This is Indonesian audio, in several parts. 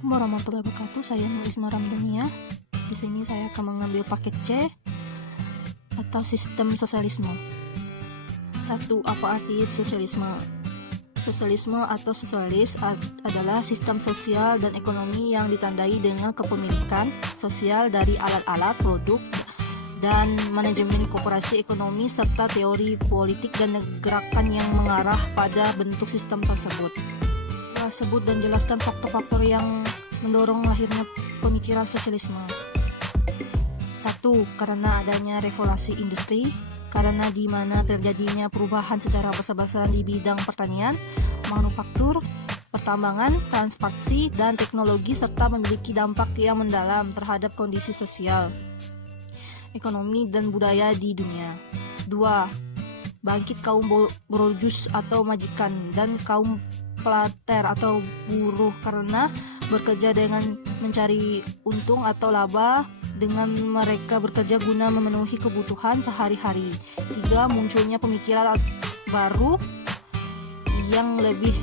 Assalamualaikum warahmatullahi wabarakatuh. Saya Nur Isma Ramdhania. Di sini saya akan mengambil paket C atau sistem sosialisme. 1. Apa arti sosialisme? Sosialisme atau sosialis adalah sistem sosial dan ekonomi yang ditandai dengan kepemilikan sosial dari alat-alat, produk, dan manajemen koperasi ekonomi serta teori politik dan gerakan yang mengarah pada bentuk sistem tersebut. Sebut dan jelaskan faktor-faktor yang mendorong lahirnya pemikiran sosialisme. 1. Karena adanya revolusi industri, karena di mana terjadinya perubahan secara besar-besaran di bidang pertanian, manufaktur, pertambangan, transportasi, dan teknologi serta memiliki dampak yang mendalam terhadap kondisi sosial, ekonomi, dan budaya di dunia. 2. Bangkit kaum borojus atau majikan dan kaum pelater atau buruh karena bekerja dengan mencari untung atau laba dengan mereka bekerja guna memenuhi kebutuhan sehari-hari. 3. Munculnya pemikiran baru yang lebih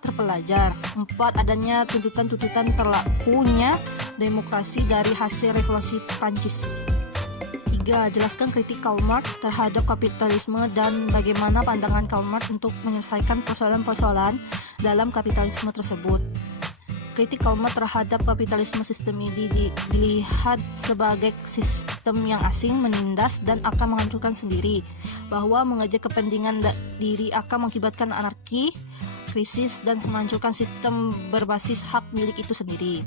terpelajar. 4. Adanya tuntutan-tuntutan terlakunya demokrasi dari hasil revolusi Prancis. 3. Jelaskan kritik Karl Marx terhadap kapitalisme dan bagaimana pandangan Karl Marx untuk menyelesaikan persoalan-persoalan dalam kapitalisme tersebut. Kritik Karl Marx terhadap kapitalisme sistem ini dilihat sebagai sistem yang asing, menindas, dan akan menghancurkan sendiri, bahwa mengejar kepentingan diri akan mengakibatkan anarki, krisis, dan menghancurkan sistem berbasis hak milik itu sendiri.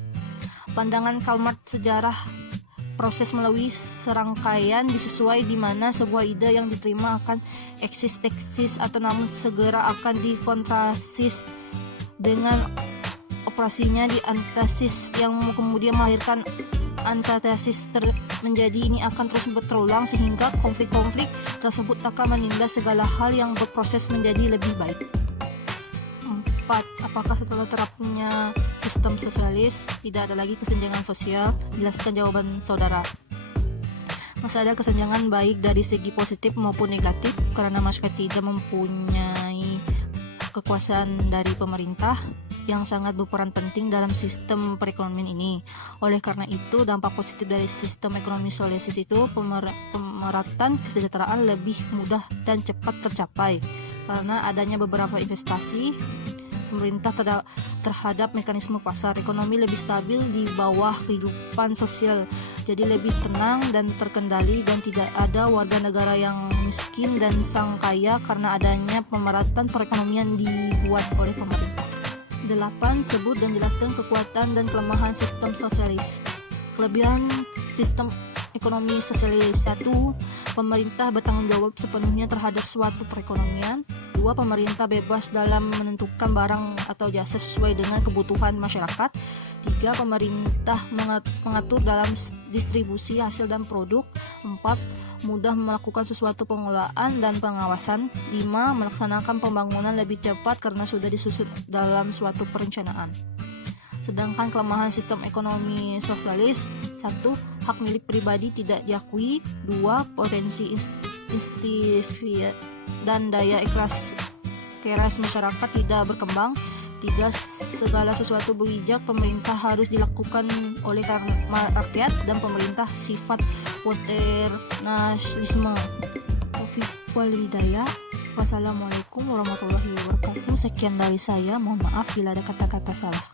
Pandangan Karl Marx sejarah proses melalui serangkaian disesuai di mana sebuah ide yang diterima akan eksis atau namun segera akan dikontrasis dengan operasinya di antesis yang kemudian melahirkan antitesis menjadi ini akan terus berulang sehingga konflik-konflik tersebut akan menindas segala hal yang berproses menjadi lebih baik. 4. Apakah setelah terapnya sistem sosialis tidak ada lagi kesenjangan sosial? Jelaskan jawaban saudara. Masih ada kesenjangan baik dari segi positif maupun negatif karena masyarakat tidak mempunyai kekuasaan dari pemerintah yang sangat berperan penting dalam sistem perekonomian ini. Oleh karena itu, dampak positif dari sistem ekonomi sosialis itu pemerataan kesejahteraan lebih mudah dan cepat tercapai karena adanya beberapa investasi pemerintah terhadap mekanisme pasar. Ekonomi lebih stabil di bawah kehidupan sosial, jadi lebih tenang dan terkendali dan tidak ada warga negara yang miskin dan sang kaya karena adanya pemerataan perekonomian dibuat oleh pemerintah. 8. Sebut dan jelaskan kekuatan dan kelemahan sistem sosialis. Kelebihan sistem ekonomi sosialis. 1. Pemerintah bertanggung jawab sepenuhnya terhadap suatu perekonomian. 2. Pemerintah bebas dalam menentukan barang atau jasa sesuai dengan kebutuhan masyarakat. 3. Pemerintah mengatur dalam distribusi hasil dan produk. 4. Mudah melakukan sesuatu pengelolaan dan pengawasan. 5. Melaksanakan pembangunan lebih cepat karena sudah disusun dalam suatu perencanaan. Sedangkan kelemahan sistem ekonomi sosialis. 1. Hak milik pribadi tidak diakui. 2. Potensi instifia dan daya keras masyarakat tidak berkembang. 3. Segala sesuatu bijak pemerintah harus dilakukan oleh rakyat dan pemerintah sifat paternalisme. Taufiq wal hidayah. Wassalamualaikum warahmatullahi wabarakatuh. Sekian dari saya, mohon maaf bila ada kata-kata salah.